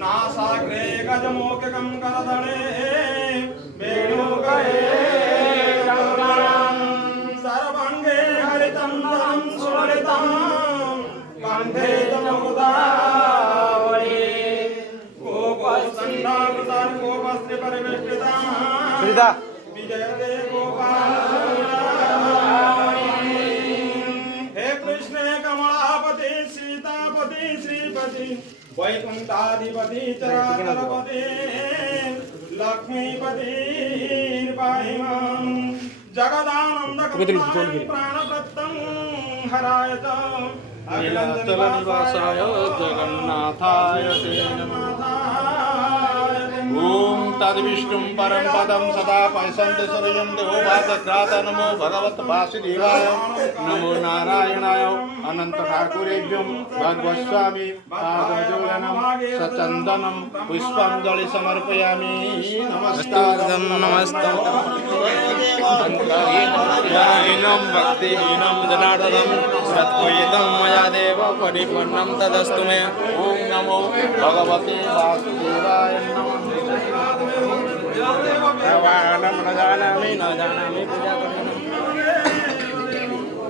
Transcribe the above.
नासाग्रे गजमोक्यकं करदले वेणुगये सर्वांगे हरिचन्दनं सुललितं कण्ठे मुदावली गोपसन्नावृतां गोपस्त्रि परिवेष्टितां विजयते गोपालरामणी। हे कृष्णे कमलापति सीतापति श्रीपति वैकुंठाधिपति चराचरपति लक्ष्मीपति पाहि मां जगदानन्दकं प्राणप्रत्तं हराय च नीलाचलनिवासाय जगन्नाथाय ते नमः। ॐ तद्विष्णुं परं पदं सदा पश्यन्ति सूर्यं देवोपासक्रात नमो भगवत वासुदेवाय नमो नारायणाय अनंत ठाकुरेभ्यं भगवत्स्वामी पादजोलनं सचन्दनं पुष्पाञ्जलि समर्पयामि। नमस्कारं नमस्तं हीनं भक्तिहीनं जनार्दनं सत्त्वयुतं मया देव परिपूर्णं तदस्तु मे। ॐ नमो भगवते वासुदेवाय नमः। न जानामि न जानामि पूजा